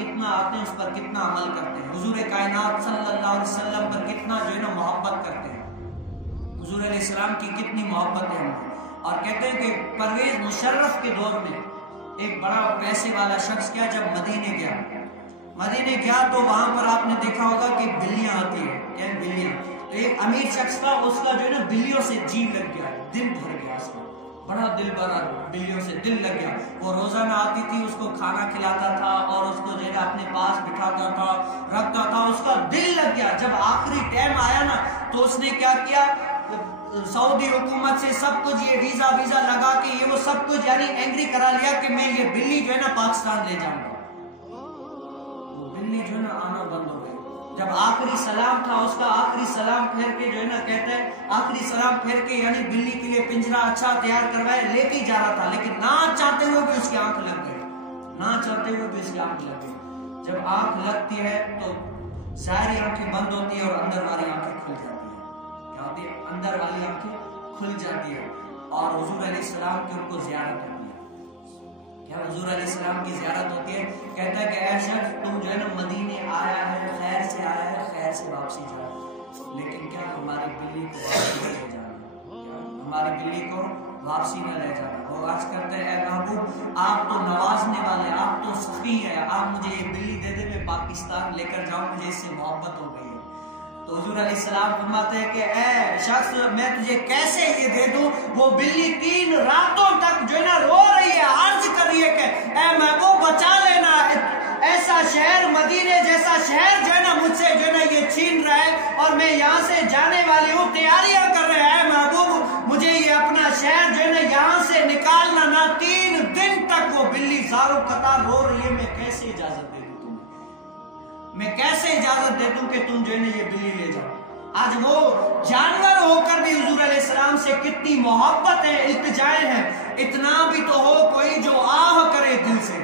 کتنا آتے ہیں، اس پر کتنا عمل کرتے ہیں، حضور کائنات صلی اللہ علیہ وسلم پر کتنا جو ہے نا محبت کرتے ہیں، حضور علیہ السلام کی کتنی محبت ہے ہمیں۔ اور کہتے ہیں کہ پرویز مشرف کے دور میں ایک بڑا پیسے والا شخص کیا جب مدینے گیا تو وہاں پر آپ نے دیکھا ہوگا کہ بلیاں آتی ہیں، کیا بلیاں، تو ایک امیر شخص تھا، اس کا جو ہے نا بلیوں سے جی لگ گیا، دل بھر گیا اس کا، بڑا دل بھرا، بلیوں سے دل لگ گیا۔ وہ روزانہ آتی تھی، اس کو کھانا کھلاتا تھا اور اس کو جو ہے اپنے پاس بٹھاتا تھا، رکھتا تھا، اس کا دل لگ گیا۔ جب آخری ٹائم آیا نا تو اس نے کیا کیا، سعودی حکومت سے سب کچھ یہ ویزا لگا کے یہ وہ سب کچھ یعنی اینگری کرا لیا کہ میں یہ بلی جو ہے نا پاکستان لے جاؤں گا۔ بلی جو ہے نا آنا بند ہو گئی۔ جب آخری سلام تھا اس کا، آخری سلام پھیر کے جو ہے نا کہتے ہیں آخری سلام پھیر کے یعنی بلی کے لیے پنجرا اچھا تیار کروائے لے کے جا رہا تھا، لیکن نہ چاہتے ہوئے بھی اس کی آنکھ لگ گئی، نہ چاہتے ہوئے بھی اس کی آنکھ لگ گئی۔ جب آنکھ لگتی ہے تو ساری آنکھیں بند ہوتی ہیں اور اندر والی آنکھیں کھل جاتی ہیں، کیا ہوتی ہے، اندر والی آنکھیں کھل جاتی ہے اور حضور علیہ السلام کی ان کو زیارت ہوتی ہے۔ کیا حضور علیہ السلام کی زیارت ہوتی ہے، کہتا ہے کہ اے شخص تم جو ہے نا مدینے آیا ہے، خیر سے آیا ہے، خیر سے واپسی جا، لیکن کیا ہماری بلی کو واپسی نہ لے جانا، ہماری بلی کو واپسی نہ لے جانا۔ وہ عرض کرتے ہیں اے محبوب آپ تو نوازنے والے، آپ تو سخی ہیں، آپ مجھے یہ بلی دے دے، میں پاکستان لے کر جاؤں، مجھے اس سے محبت ہو گئی ہے۔ تو حضور علیہ السلام فرماتے ہیں کہ اے شخص میں تجھے کیسے یہ دے دوں، وہ بلی 3 راتوں تک جو ہے نا رو رہی ہے، عرض کر رہی ہے کہ اے محبوب بچا لینا، ایسا شہر مدینے جیسا شہر جو ہے نا مجھ سے جو ہے نا یہ چھین رہا ہے اور میں یہاں سے جانے والی ہوں، تیاریاں کر رہے ہیں، اے محبوب مجھے یہ اپنا شہر جو ہے نا یہاں سے نکالنا نہ۔ 3 دن تک وہ بلی زارو قطار رو رہی ہے، میں کیسے اجازت دے دوں تمہیں، میں کیسے اجازت دے دوں کہ تم جو ہے نا یہ بلی لے جاؤ۔ آج وہ جانور ہو کر بھی حضور علیہ السلام سے کتنی محبت ہے، التجائیں ہیں، اتنا بھی تو ہو کوئی جو آہ کرے دل سے۔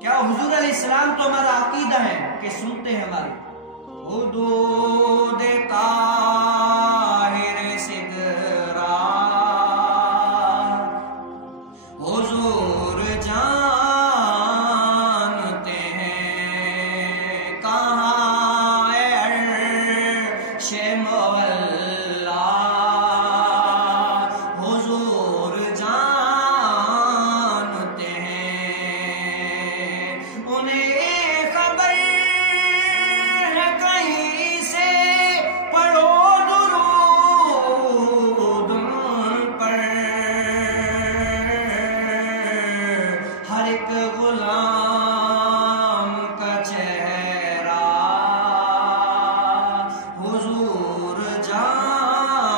کیا حضور علیہ السلام تو ہمارا عقیدہ ہے کہ سنتے ہیں ہماری حدود طاہر سدرا حضور جانتے ہیں کہاں عرش مولا، حضور جانتے ہیں انہیں خبر ہے کہیں سے، پڑھو درود ان پر، ہر ایک غلام کا چہرہ حضور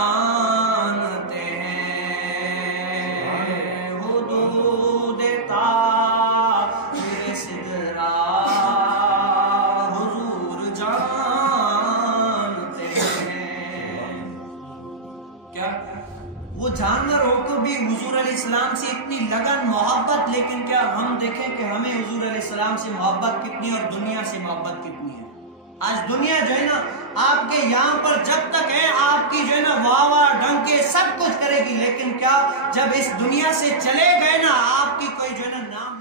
جانتے ہیں، حدود طاہر سدرا حضور جانتے ہیں۔ کیا وہ جانور ہو کر بھی حضور علیہ السلام سے اتنی لگن محبت، لیکن کیا ہم دیکھیں کہ ہمیں حضور علیہ السلام سے محبت کتنی اور دنیا سے محبت کتنی ہے۔ آج دنیا جو ہے نا آپ کے یہاں پر جب تک ہے آپ کی جو ہے نا واہ ڈنکے سب کچھ کرے گی، لیکن کیا جب اس دنیا سے چلے گئے نا آپ کی کوئی جو ہے نا نام